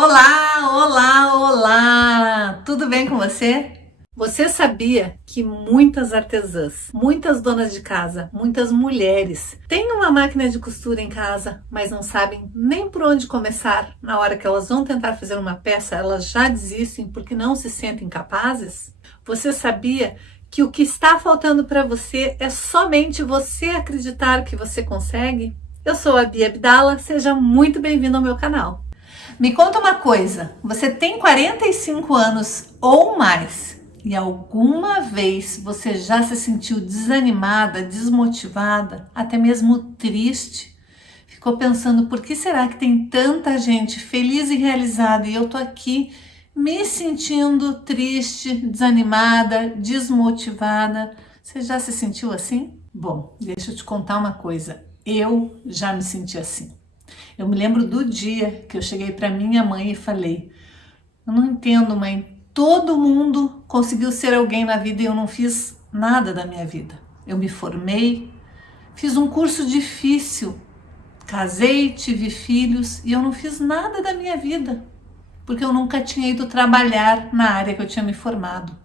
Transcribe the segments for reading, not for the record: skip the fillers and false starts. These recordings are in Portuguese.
Olá, olá, olá! Tudo bem com você? Você sabia que muitas artesãs, muitas donas de casa, muitas mulheres têm uma máquina de costura em casa, mas não sabem nem por onde começar? Na hora que elas vão tentar fazer uma peça, elas já desistem porque não se sentem capazes? Você sabia que o que está faltando para você é somente você acreditar que você consegue? Eu sou a Bia Abdala, seja muito bem-vindo ao meu canal. Me conta uma coisa, você tem 45 anos ou mais e alguma vez você já se sentiu desanimada, desmotivada, até mesmo triste? Ficou pensando por que será que tem tanta gente feliz e realizada e eu tô aqui me sentindo triste, desanimada, desmotivada? Você já se sentiu assim? Bom, deixa eu te contar uma coisa, eu já me senti assim. Eu me lembro do dia que eu cheguei para minha mãe e falei: eu não entendo, mãe, todo mundo conseguiu ser alguém na vida e eu não fiz nada da minha vida. Eu me formei, fiz um curso difícil, casei, tive filhos e eu não fiz nada da minha vida, porque eu nunca tinha ido trabalhar na área que eu tinha me formado.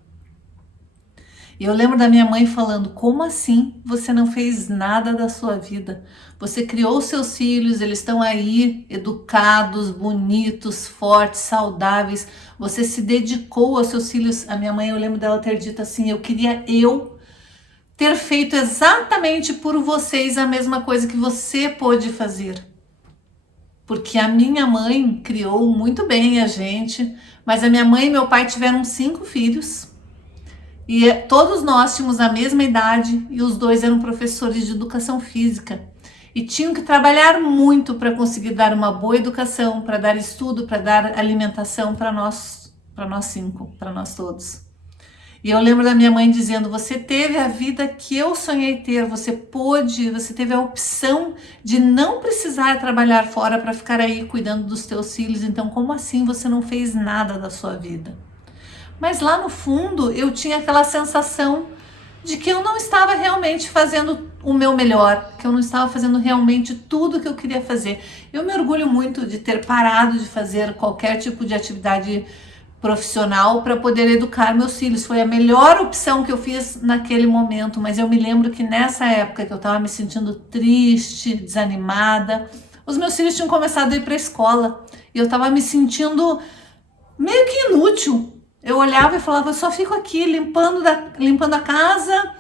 E eu lembro da minha mãe falando: como assim você não fez nada da sua vida? Você criou seus filhos, eles estão aí educados, bonitos, fortes, saudáveis. Você se dedicou aos seus filhos. A minha mãe, eu lembro dela ter dito assim: eu queria ter feito exatamente por vocês a mesma coisa que você pôde fazer. Porque a minha mãe criou muito bem a gente, mas a minha mãe e meu pai tiveram 5 filhos. E todos nós tínhamos a mesma idade e os dois eram professores de educação física e tinham que trabalhar muito para conseguir dar uma boa educação, para dar estudo, para dar alimentação para nós 5, para nós todos. E eu lembro da minha mãe dizendo: você teve a vida que eu sonhei ter, você teve a opção de não precisar trabalhar fora para ficar aí cuidando dos teus filhos, então como assim você não fez nada da sua vida? Mas lá no fundo eu tinha aquela sensação de que eu não estava realmente fazendo o meu melhor, que eu não estava fazendo realmente tudo o que eu queria fazer. Eu me orgulho muito de ter parado de fazer qualquer tipo de atividade profissional para poder educar meus filhos. Foi a melhor opção que eu fiz naquele momento, mas eu me lembro que nessa época que eu estava me sentindo triste, desanimada, os meus filhos tinham começado a ir para a escola e eu estava me sentindo meio que inútil. Eu olhava e falava: eu só fico aqui limpando a casa.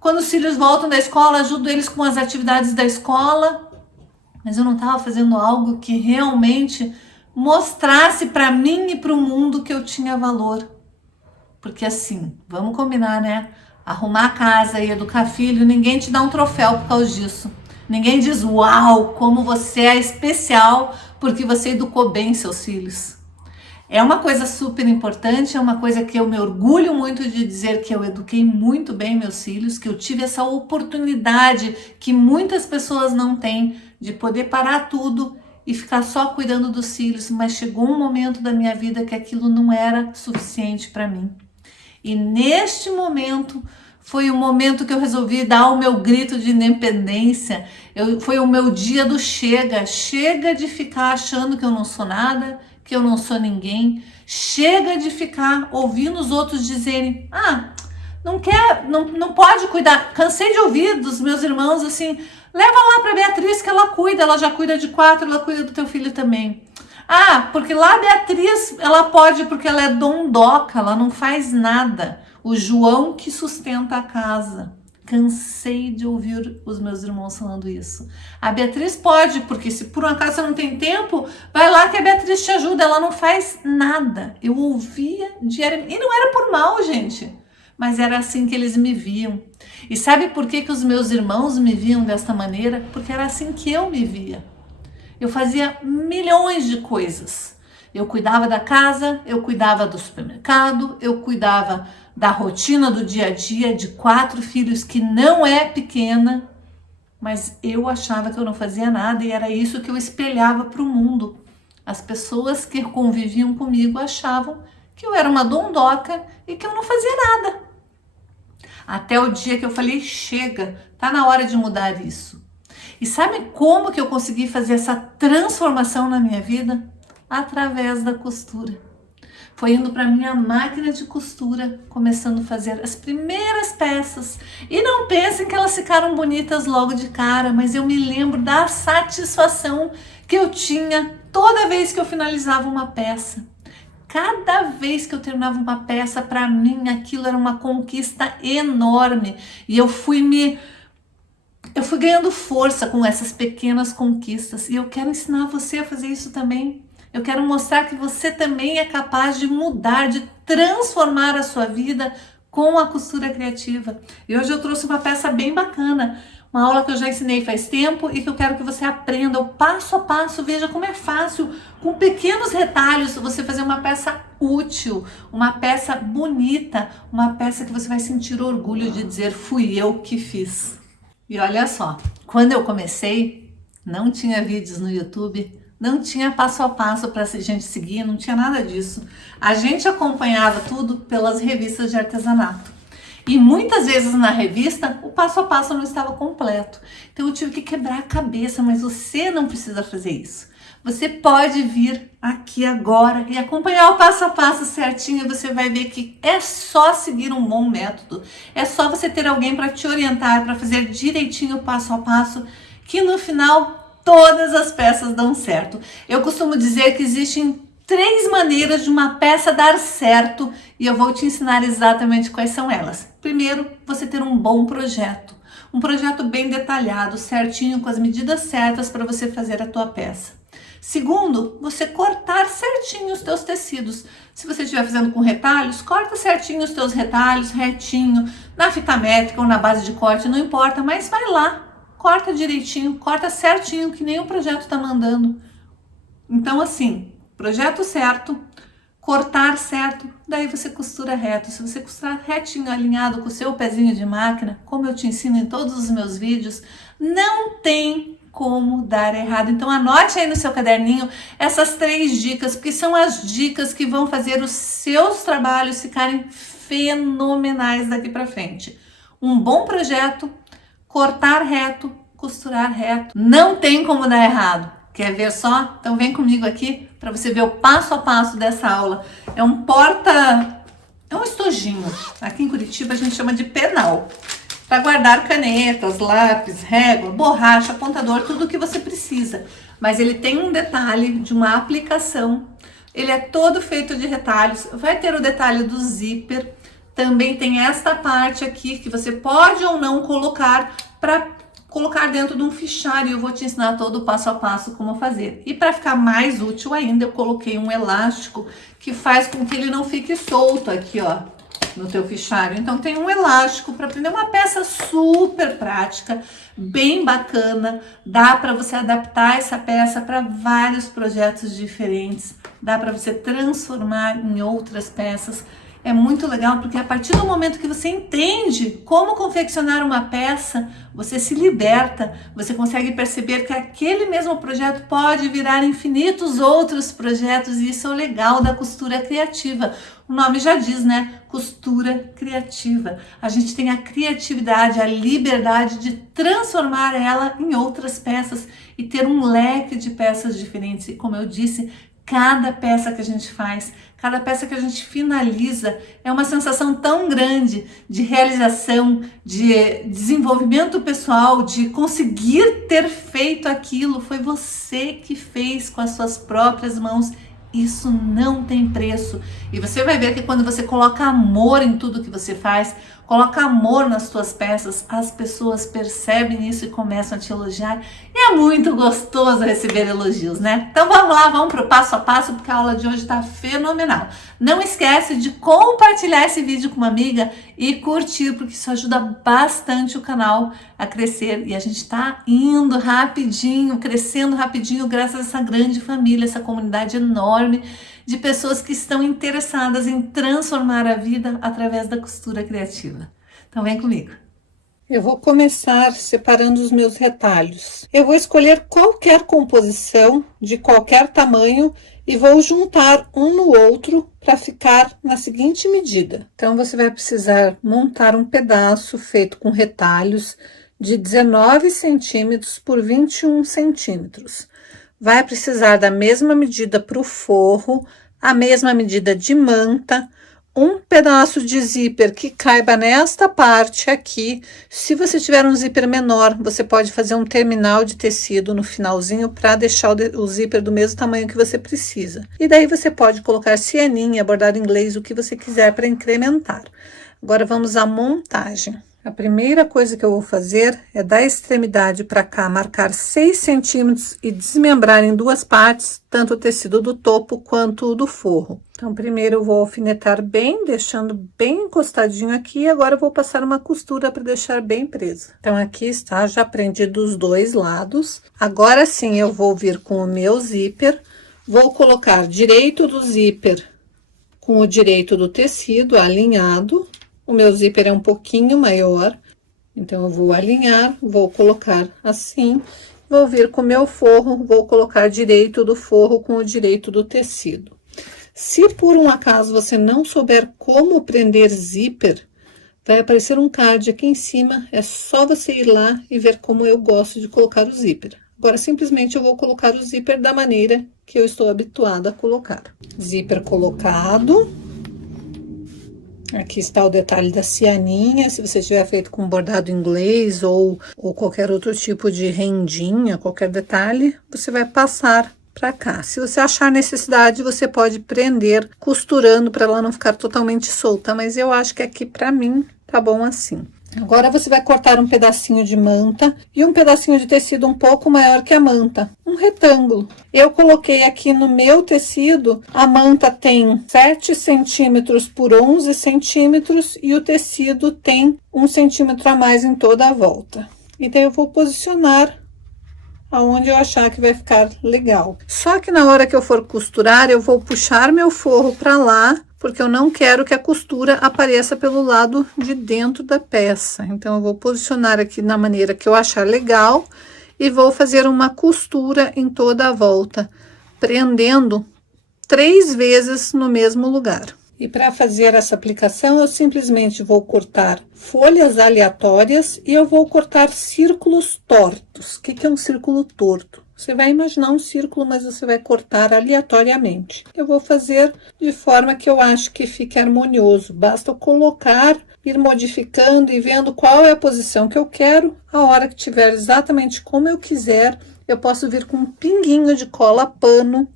Quando os filhos voltam da escola, ajudo eles com as atividades da escola. Mas eu não estava fazendo algo que realmente mostrasse para mim e para o mundo que eu tinha valor. Porque assim, vamos combinar, né? Arrumar a casa e educar filho, ninguém te dá um troféu por causa disso. Ninguém diz: uau, como você é especial porque você educou bem seus filhos. É uma coisa super importante, é uma coisa que eu me orgulho muito de dizer que eu eduquei muito bem meus filhos, que eu tive essa oportunidade que muitas pessoas não têm de poder parar tudo e ficar só cuidando dos filhos, mas chegou um momento da minha vida que aquilo não era suficiente para mim. E neste momento foi o momento que eu resolvi dar o meu grito de independência. Foi o meu dia do chega. Chega de ficar achando que eu não sou nada, que eu não sou ninguém. Chega de ficar ouvindo os outros dizerem: ah, não pode cuidar. Cansei de ouvir dos meus irmãos assim: leva lá para Beatriz que ela cuida, ela já cuida de 4, ela cuida do teu filho também. Ah, porque lá a Beatriz, ela pode porque ela é dondoca, ela não faz nada. O João que sustenta a casa. Cansei de ouvir os meus irmãos falando isso. A Beatriz pode, porque se por um acaso você não tem tempo, vai lá que a Beatriz te ajuda, ela não faz nada. Eu ouvia diariamente, e não era por mal, gente, mas era assim que eles me viam. E sabe por que os meus irmãos me viam desta maneira? Porque era assim que eu me via. Eu fazia milhões de coisas. Eu cuidava da casa, eu cuidava do supermercado, eu cuidava da rotina do dia a dia de 4 filhos, que não é pequena, mas eu achava que eu não fazia nada e era isso que eu espelhava para o mundo. As pessoas que conviviam comigo achavam que eu era uma dondoca e que eu não fazia nada. Até o dia que eu falei: chega, tá na hora de mudar isso. E sabe como que eu consegui fazer essa transformação na minha vida? Através da costura. Foi indo para minha máquina de costura, começando a fazer as primeiras peças. E não pensem que elas ficaram bonitas logo de cara, mas eu me lembro da satisfação que eu tinha toda vez que eu finalizava uma peça. Cada vez que eu terminava uma peça, para mim aquilo era uma conquista enorme. E eu fui ganhando força com essas pequenas conquistas. E eu quero ensinar você a fazer isso também. Eu quero mostrar que você também é capaz de mudar, de transformar a sua vida com a costura criativa. E hoje eu trouxe uma peça bem bacana, uma aula que eu já ensinei faz tempo e que eu quero que você aprenda o passo a passo. Veja como é fácil, com pequenos retalhos, você fazer uma peça útil, uma peça bonita, uma peça que você vai sentir orgulho de dizer: fui eu que fiz. E olha só, quando eu comecei, não tinha vídeos no YouTube, não tinha passo a passo para a gente seguir, não tinha nada disso. A gente acompanhava tudo pelas revistas de artesanato. E muitas vezes na revista o passo a passo não estava completo. Então eu tive que quebrar a cabeça, mas você não precisa fazer isso. Você pode vir aqui agora e acompanhar o passo a passo certinho e você vai ver que é só seguir um bom método. É só você ter alguém para te orientar, para fazer direitinho o passo a passo, que no final todas as peças dão certo. Eu costumo dizer que existem 3 maneiras de uma peça dar certo e eu vou te ensinar exatamente quais são elas. Primeiro, você ter um bom projeto. Um projeto bem detalhado, certinho, com as medidas certas para você fazer a tua peça. Segundo, você cortar certinho os teus tecidos. Se você estiver fazendo com retalhos, corta certinho os teus retalhos, retinho, na fita métrica ou na base de corte, não importa, mas vai lá. Corta direitinho, corta certinho, que nem o projeto está mandando. Então assim, projeto certo, cortar certo, daí você costura reto. Se você costurar retinho, alinhado com o seu pezinho de máquina, como eu te ensino em todos os meus vídeos, não tem como dar errado. Então anote aí no seu caderninho essas 3 dicas, porque são as dicas que vão fazer os seus trabalhos ficarem fenomenais daqui para frente. Um bom projeto, cortar reto, costurar reto, não tem como dar errado. Quer ver só? Então vem comigo aqui para você ver o passo a passo dessa aula. É um estojinho. Aqui em Curitiba a gente chama de penal, para guardar canetas, lápis, régua, borracha, apontador, tudo o que você precisa. Mas ele tem um detalhe de uma aplicação. Ele é todo feito de retalhos. Vai ter o detalhe do zíper. Também tem esta parte aqui que você pode ou não colocar para colocar dentro de um fichário. Eu vou te ensinar todo o passo a passo como fazer. E para ficar mais útil ainda, eu coloquei um elástico que faz com que ele não fique solto aqui, ó, no teu fichário. Então tem um elástico para prender, uma peça super prática, bem bacana. Dá para você adaptar essa peça para vários projetos diferentes. Dá para você transformar em outras peças. É muito legal porque a partir do momento que você entende como confeccionar uma peça, você se liberta, você consegue perceber que aquele mesmo projeto pode virar infinitos outros projetos, e isso é o legal da costura criativa. O nome já diz, né? Costura criativa. A gente tem a criatividade, a liberdade de transformar ela em outras peças e ter um leque de peças diferentes. E como eu disse, cada peça que a gente faz, cada peça que a gente finaliza é uma sensação tão grande de realização, de desenvolvimento pessoal, de conseguir ter feito aquilo. Foi você que fez com as suas próprias mãos. Isso não tem preço. E você vai ver que quando você coloca amor em tudo que você faz, coloca amor nas suas peças, as pessoas percebem isso e começam a te elogiar. E é muito gostoso receber elogios, né? Então vamos lá, vamos para o passo a passo, porque a aula de hoje está fenomenal. Não esquece de compartilhar esse vídeo com uma amiga e curtir, porque isso ajuda bastante o canal a crescer. E a gente está indo rapidinho, crescendo rapidinho, graças a essa grande família, essa comunidade enorme de pessoas que estão interessadas em transformar a vida através da costura criativa. Então vem comigo. Eu vou começar separando os meus retalhos. Eu vou escolher qualquer composição de qualquer tamanho e vou juntar um no outro para ficar na seguinte medida. Então você vai precisar montar um pedaço feito com retalhos de 19 centímetros por 21 centímetros. vai precisar da mesma medida para o forro, a mesma medida de manta, um pedaço de zíper que caiba nesta parte aqui. Se você tiver um zíper menor, você pode fazer um terminal de tecido no finalzinho para deixar o zíper do mesmo tamanho que você precisa. E daí você pode colocar cianinha, bordado inglês, o que você quiser para incrementar. Agora vamos à montagem. A primeira coisa que eu vou fazer é da extremidade para cá, marcar 6 centímetros e desmembrar em duas partes, tanto o tecido do topo quanto o do forro. Então, primeiro eu vou alfinetar bem, deixando bem encostadinho aqui, e agora eu vou passar uma costura para deixar bem presa. Então, aqui está, já prendi dos dois lados. Agora sim, eu vou vir com o meu zíper, vou colocar direito do zíper com o direito do tecido alinhado. O meu zíper é um pouquinho maior, então eu vou alinhar, vou colocar assim, vou vir com o meu forro, vou colocar direito do forro com o direito do tecido. Se por um acaso você não souber como prender zíper, vai aparecer um card aqui em cima, é só você ir lá e ver como eu gosto de colocar o zíper. Agora, simplesmente eu vou colocar o zíper da maneira que eu estou habituada a colocar. Zíper colocado. Aqui está o detalhe da cianinha, se você tiver feito com bordado inglês ou qualquer outro tipo de rendinha, qualquer detalhe, você vai passar para cá. Se você achar necessidade, você pode prender costurando para ela não ficar totalmente solta, mas eu acho que aqui para mim tá bom assim. Agora você vai cortar um pedacinho de manta e um pedacinho de tecido um pouco maior que a manta, um retângulo. Eu coloquei aqui no meu tecido, a manta tem 7 centímetros por 11 centímetros e o tecido tem 1 centímetro a mais em toda a volta. Então, eu vou posicionar aonde eu achar que vai ficar legal. Só que na hora que eu for costurar, eu vou puxar meu forro para lá, porque eu não quero que a costura apareça pelo lado de dentro da peça. Então, eu vou posicionar aqui na maneira que eu achar legal e vou fazer uma costura em toda a volta, prendendo 3 vezes no mesmo lugar. E para fazer essa aplicação, eu simplesmente vou cortar folhas aleatórias e eu vou cortar círculos tortos. O que é um círculo torto? Você vai imaginar um círculo, mas você vai cortar aleatoriamente. Eu vou fazer de forma que eu acho que fique harmonioso. Basta eu colocar, ir modificando e vendo qual é a posição que eu quero. A hora que tiver exatamente como eu quiser, eu posso vir com um pinguinho de cola pano,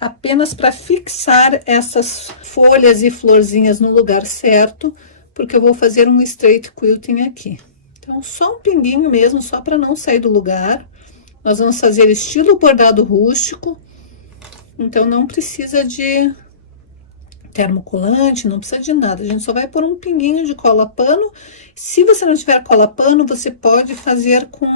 apenas para fixar essas folhas e florzinhas no lugar certo, porque eu vou fazer um straight quilting aqui. Então, só um pinguinho mesmo, só para não sair do lugar. Nós vamos fazer estilo bordado rústico, então não precisa de termocolante, não precisa de nada. A gente só vai pôr um pinguinho de cola pano. Se você não tiver cola pano, você pode fazer com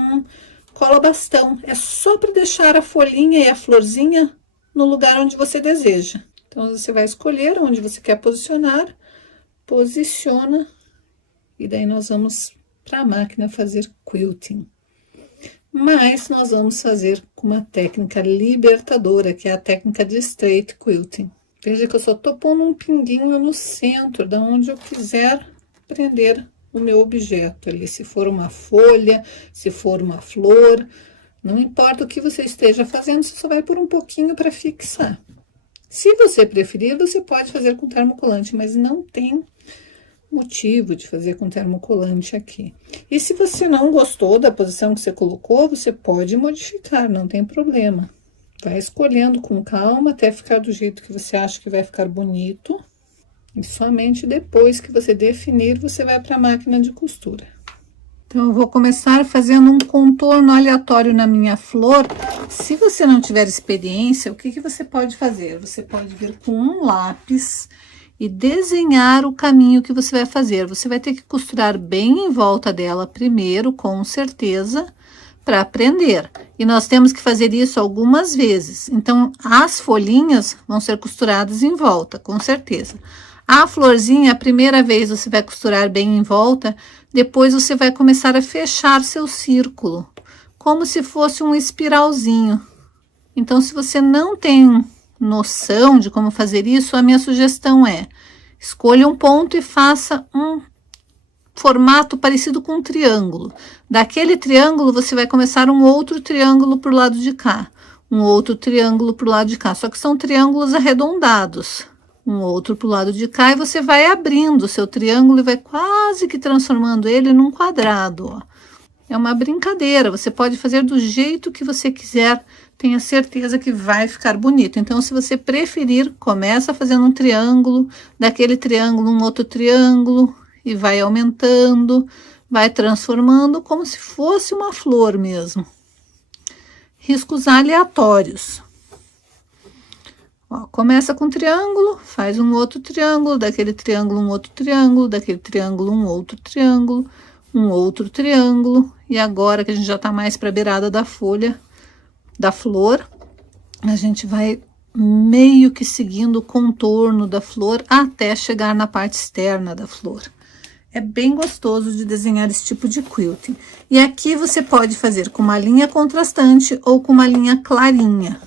cola bastão. É só para deixar a folhinha e a florzinha no lugar onde você deseja. Então, você vai escolher onde você quer posicionar, posiciona, e daí nós vamos para a máquina fazer quilting. Mas nós vamos fazer com uma técnica libertadora, que é a técnica de straight quilting. Veja que eu só tô pondo um pinguinho no centro, da onde eu quiser prender o meu objeto ali. Se for uma folha, se for uma flor, não importa o que você esteja fazendo, você só vai por um pouquinho para fixar. Se você preferir, você pode fazer com termocolante, mas não tem motivo de fazer com termocolante aqui. E se você não gostou da posição que você colocou, você pode modificar, não tem problema. Vai escolhendo com calma até ficar do jeito que você acha que vai ficar bonito. E somente depois que você definir, você vai para a máquina de costura. Então, eu vou começar fazendo um contorno aleatório na minha flor. Se você não tiver experiência, o que você pode fazer? Você pode vir com um lápis e desenhar o caminho que você vai fazer. Você vai ter que costurar bem em volta dela primeiro, com certeza, para prender. E nós temos que fazer isso algumas vezes. Então, as folhinhas vão ser costuradas em volta, com certeza. A florzinha, a primeira vez você vai costurar bem em volta, depois você vai começar a fechar seu círculo, como se fosse um espiralzinho. Então, se você não tem noção de como fazer isso, a minha sugestão é: escolha um ponto e faça um formato parecido com um triângulo. Daquele triângulo, você vai começar um outro triângulo para o lado de cá, um outro triângulo para o lado de cá, só que são triângulos arredondados. Um outro para o lado de cá e você vai abrindo o seu triângulo e vai quase que transformando ele num quadrado, ó. É uma brincadeira, você pode fazer do jeito que você quiser, tenha certeza que vai ficar bonito. Então, se você preferir, começa fazendo um triângulo, daquele triângulo um outro triângulo e vai aumentando, vai transformando como se fosse uma flor mesmo. Riscos aleatórios. Ó, começa com um triângulo, faz um outro triângulo, daquele triângulo um outro triângulo, daquele triângulo um outro triângulo, um outro triângulo. E agora que a gente já tá mais para a beirada da folha, da flor, a gente vai meio que seguindo o contorno da flor até chegar na parte externa da flor. É bem gostoso de desenhar esse tipo de quilting. E aqui você pode fazer com uma linha contrastante ou com uma linha clarinha.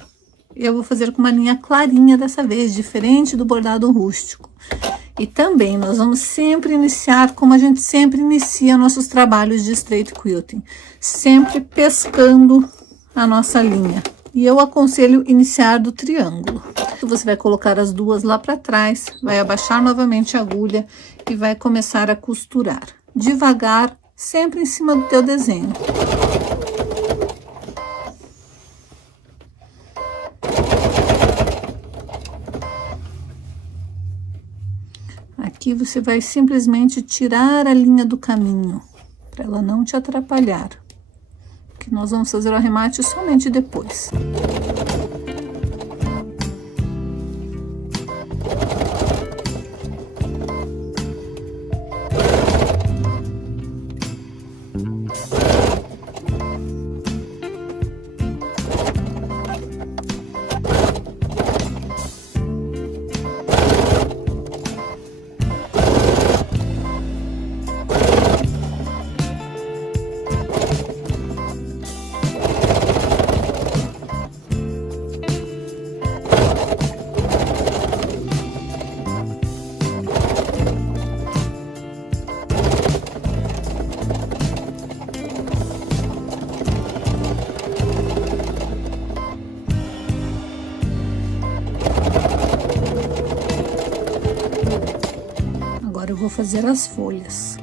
Eu vou fazer com uma linha clarinha dessa vez, diferente do bordado rústico. E também nós vamos sempre iniciar como a gente sempre inicia nossos trabalhos de straight quilting, sempre pescando a nossa linha. E eu aconselho iniciar do triângulo. Você vai colocar as duas lá para trás, vai abaixar novamente a agulha e vai começar a costurar devagar, sempre em cima do teu desenho. Aqui você vai simplesmente tirar a linha do caminho, para ela não te atrapalhar, que nós vamos fazer o arremate somente depois. Agora eu vou fazer as folhas.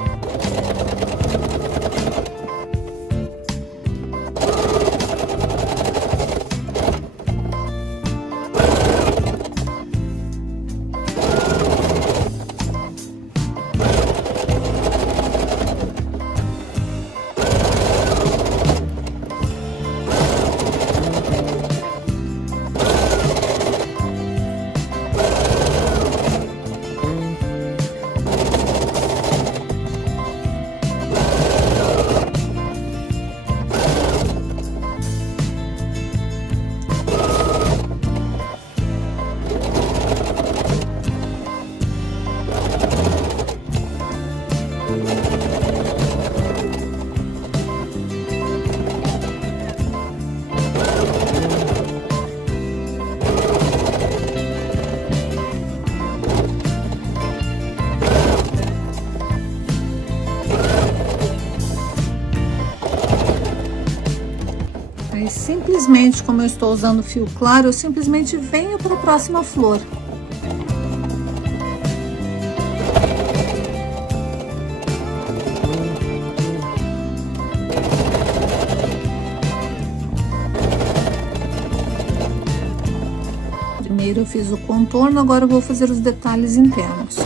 Aí, simplesmente, como eu estou usando fio claro, eu simplesmente venho para a próxima flor. Primeiro eu fiz o contorno, agora eu vou fazer os detalhes internos.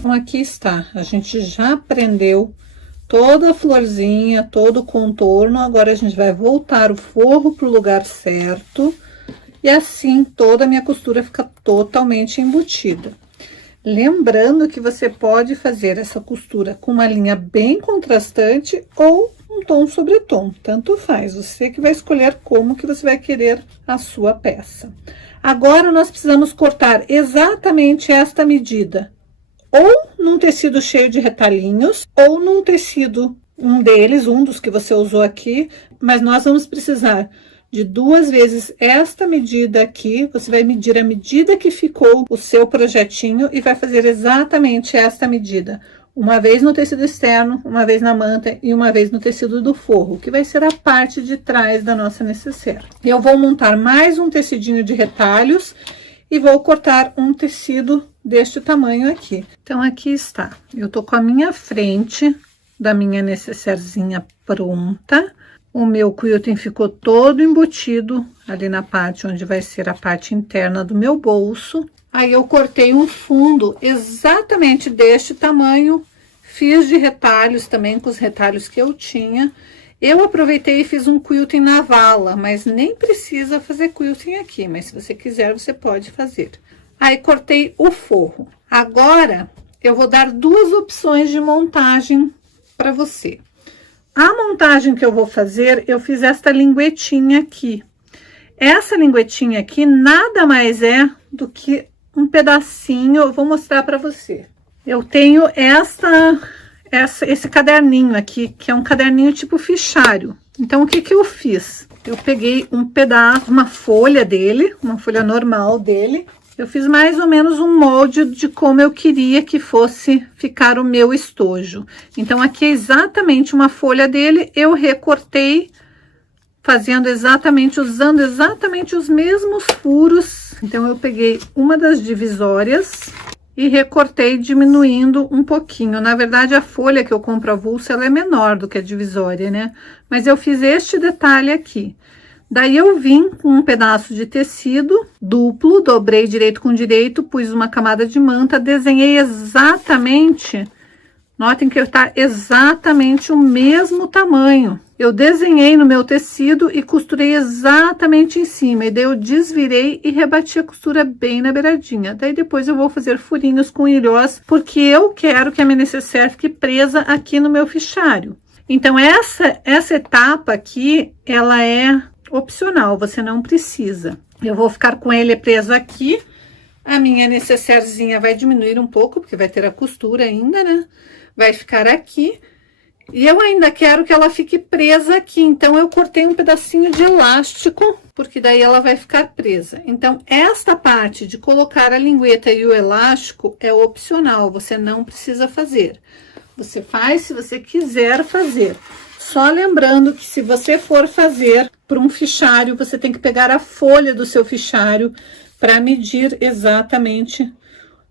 Então aqui está, a gente já prendeu toda a florzinha, todo o contorno. Agora a gente vai voltar o forro pro lugar certo e assim toda a minha costura fica totalmente embutida. Lembrando que você pode fazer essa costura com uma linha bem contrastante ou um tom sobre tom, tanto faz, você que vai escolher como que você vai querer a sua peça. Agora nós precisamos cortar exatamente esta medida, ou num tecido cheio de retalhinhos, ou num tecido, um dos que você usou aqui, mas nós vamos precisar de 2 vezes esta medida aqui. Você vai medir a medida que ficou o seu projetinho e vai fazer exatamente esta medida. Uma vez no tecido externo, uma vez na manta e uma vez no tecido do forro, que vai ser a parte de trás da nossa necessaire. Eu vou montar mais um tecidinho de retalhos e vou cortar um tecido deste tamanho aqui. Então, aqui está. Eu tô com a minha frente da minha necessairezinha pronta. O meu quilting ficou todo embutido ali na parte onde vai ser a parte interna do meu bolso. Aí eu cortei um fundo exatamente deste tamanho, fiz de retalhos também com os retalhos que eu tinha. Eu aproveitei e fiz um quilting na vala, mas nem precisa fazer quilting aqui, mas se você quiser, você pode fazer. Aí cortei o forro. Agora eu vou dar 2 opções de montagem para você. A montagem que eu vou fazer, eu fiz esta linguetinha aqui. Essa linguetinha aqui nada mais é do que um pedacinho, eu vou mostrar para você. Eu tenho esse caderninho aqui, que é um caderninho tipo fichário. Então, o que que eu fiz? Eu peguei um pedaço, uma folha dele, uma folha normal dele. Eu fiz mais ou menos um molde de como eu queria que fosse ficar o meu estojo. Então, aqui é exatamente uma folha dele, eu recortei, usando exatamente os mesmos furos. Então, eu peguei uma das divisórias e recortei diminuindo um pouquinho. Na verdade, a folha que eu compro avulsa, ela é menor do que a divisória, né? Mas eu fiz este detalhe aqui. Daí eu vim com um pedaço de tecido duplo, dobrei direito com direito, pus uma camada de manta, desenhei exatamente, notem que está exatamente o mesmo tamanho. Eu desenhei no meu tecido e costurei exatamente em cima, e daí eu desvirei e rebati a costura bem na beiradinha. Daí depois eu vou fazer furinhos com ilhós, porque eu quero que a minha necessaire fique presa aqui no meu fichário. Então essa etapa aqui, ela é opcional, você não precisa. Eu vou ficar com ele preso aqui. A minha necessairezinha vai diminuir um pouco, porque vai ter a costura ainda, né? Vai ficar aqui. E eu ainda quero que ela fique presa aqui, então eu cortei um pedacinho de elástico, porque daí ela vai ficar presa. Então, esta parte de colocar a lingueta e o elástico é opcional, você não precisa fazer. Você faz se você quiser fazer. Só lembrando que se você for fazer para um fichário, você tem que pegar a folha do seu fichário para medir exatamente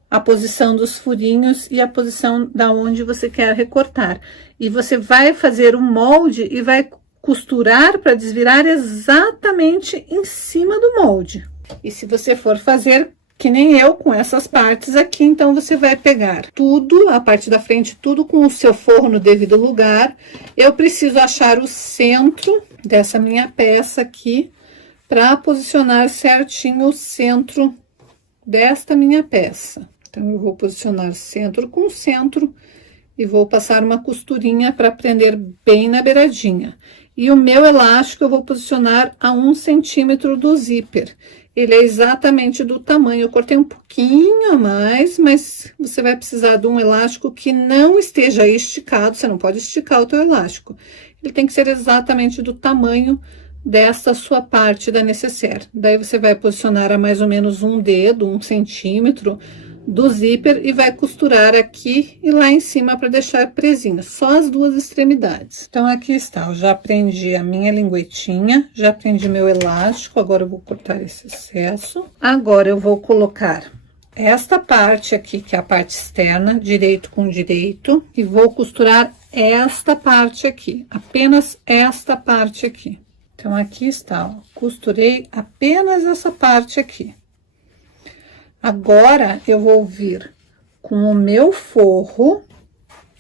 a posição dos furinhos e a posição da onde você quer recortar. E você vai fazer um molde e vai costurar para desvirar exatamente em cima do molde. E se você for fazer que nem eu, com essas partes aqui, então você vai pegar tudo, a parte da frente, tudo com o seu forro no devido lugar. Eu preciso achar o centro dessa minha peça aqui, para posicionar certinho o centro desta minha peça. Então, eu vou posicionar centro com centro e vou passar uma costurinha para prender bem na beiradinha. E o meu elástico eu vou posicionar a 1 centímetro do zíper. Ele é exatamente do tamanho, eu cortei um pouquinho a mais, mas você vai precisar de um elástico que não esteja esticado, você não pode esticar o teu elástico. Ele tem que ser exatamente do tamanho dessa sua parte da necessaire. Daí você vai posicionar a mais ou menos um dedo, 1 centímetro do zíper e vai costurar aqui e lá em cima para deixar presinho, só as 2 extremidades. Então, aqui está, eu já prendi a minha linguetinha, já prendi meu elástico, agora eu vou cortar esse excesso. Agora, eu vou colocar esta parte aqui, que é a parte externa, direito com direito, e vou costurar esta parte aqui, apenas esta parte aqui. Então, aqui está, ó, costurei apenas essa parte aqui. Agora, eu vou vir com o meu forro,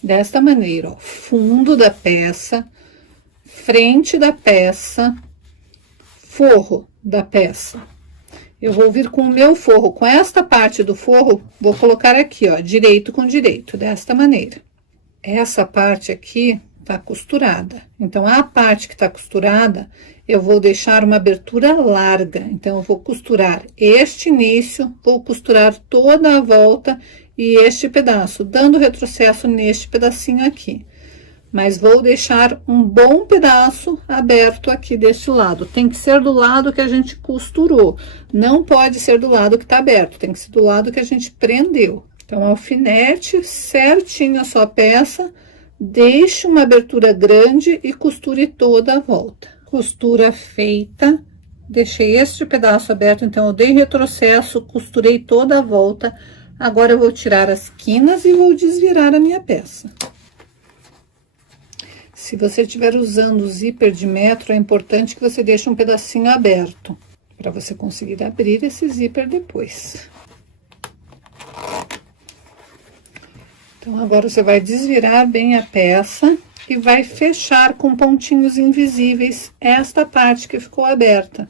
desta maneira, ó, fundo da peça, frente da peça, forro da peça. Eu vou vir com o meu forro, com esta parte do forro, vou colocar aqui, ó, direito com direito, desta maneira. Essa parte aqui tá costurada, então a parte que tá costurada, eu vou deixar uma abertura larga, então eu vou costurar este início, vou costurar toda a volta e este pedaço, dando retrocesso neste pedacinho aqui. Mas vou deixar um bom pedaço aberto aqui deste lado. Tem que ser do lado que a gente costurou. Não pode ser do lado que tá aberto, tem que ser do lado que a gente prendeu. Então, alfinete certinho a sua peça, deixe uma abertura grande e costure toda a volta. Costura feita, deixei este pedaço aberto, então eu dei retrocesso, costurei toda a volta. Agora eu vou tirar as quinas e vou desvirar a minha peça. Se você estiver usando o zíper de metro, é importante que você deixe um pedacinho aberto, para você conseguir abrir esse zíper depois. Então, agora você vai desvirar bem a peça e vai fechar com pontinhos invisíveis esta parte que ficou aberta.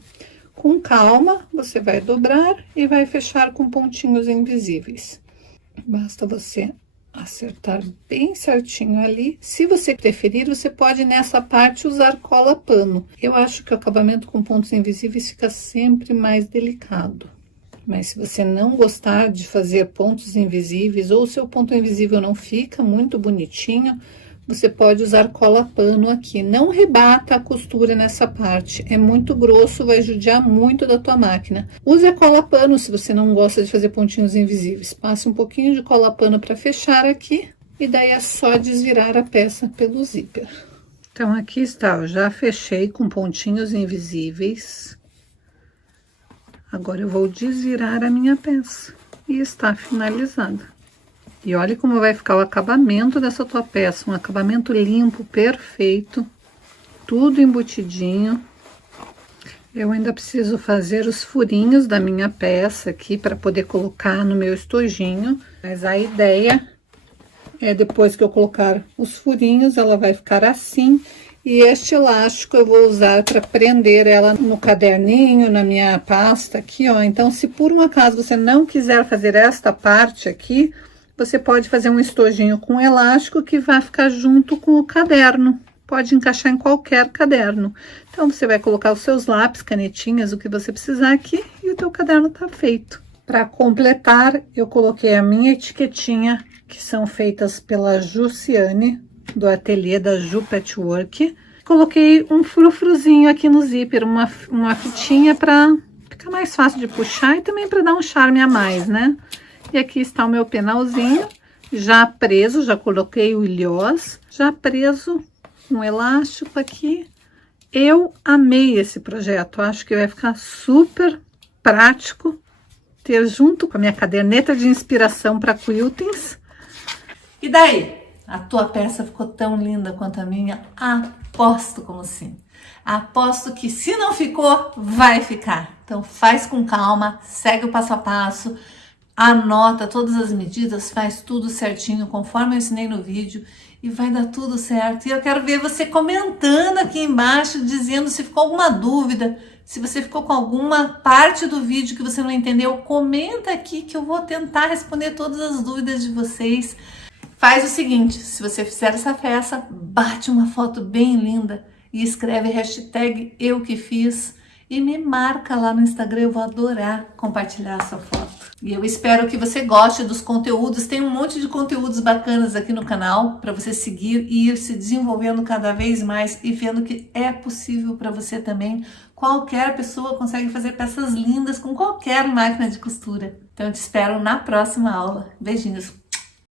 Com calma, você vai dobrar e vai fechar com pontinhos invisíveis. Basta você acertar bem certinho ali. Se você preferir, você pode nessa parte usar cola pano. Eu acho que o acabamento com pontos invisíveis fica sempre mais delicado. Mas se você não gostar de fazer pontos invisíveis ou seu ponto invisível não fica muito bonitinho, você pode usar cola pano aqui. Não rebata a costura nessa parte, é muito grosso, vai judiar muito da tua máquina. Use a cola pano se você não gosta de fazer pontinhos invisíveis. Passe um pouquinho de cola pano para fechar aqui e daí é só desvirar a peça pelo zíper. Então aqui está, eu já fechei com pontinhos invisíveis. Agora eu vou desvirar a minha peça e está finalizada. E olha como vai ficar o acabamento dessa tua peça, um acabamento limpo, perfeito, tudo embutidinho. Eu ainda preciso fazer os furinhos da minha peça aqui para poder colocar no meu estojinho, mas a ideia é depois que eu colocar os furinhos, ela vai ficar assim. E este elástico eu vou usar para prender ela no caderninho, na minha pasta aqui, ó. Então, se por um acaso você não quiser fazer esta parte aqui, você pode fazer um estojinho com elástico que vai ficar junto com o caderno. Pode encaixar em qualquer caderno. Então, você vai colocar os seus lápis, canetinhas, o que você precisar aqui e o teu caderno tá feito. Para completar, eu coloquei a minha etiquetinha, que são feitas pela Jussiane, do ateliê da Ju Patchwork. Coloquei um frufruzinho aqui no zíper, uma fitinha para ficar mais fácil de puxar e também para dar um charme a mais, né? E aqui está o meu penalzinho, já preso, já coloquei o ilhós, já preso um elástico aqui. Eu amei esse projeto, acho que vai ficar super prático ter junto com a minha caderneta de inspiração para quiltings. E daí? A tua peça ficou tão linda quanto a minha? Aposto como sim. Aposto que se não ficou, vai ficar. Então faz com calma, segue o passo a passo, anota todas as medidas, faz tudo certinho, conforme eu ensinei no vídeo, e vai dar tudo certo. E eu quero ver você comentando aqui embaixo, dizendo se ficou alguma dúvida, se você ficou com alguma parte do vídeo que você não entendeu, comenta aqui que eu vou tentar responder todas as dúvidas de vocês. Faz o seguinte, se você fizer essa peça, bate uma foto bem linda e escreve hashtag eu que fiz e me marca lá no Instagram, eu vou adorar compartilhar a sua foto. E eu espero que você goste dos conteúdos, tem um monte de conteúdos bacanas aqui no canal para você seguir e ir se desenvolvendo cada vez mais e vendo que é possível para você também. Qualquer pessoa consegue fazer peças lindas com qualquer máquina de costura. Então eu te espero na próxima aula. Beijinhos!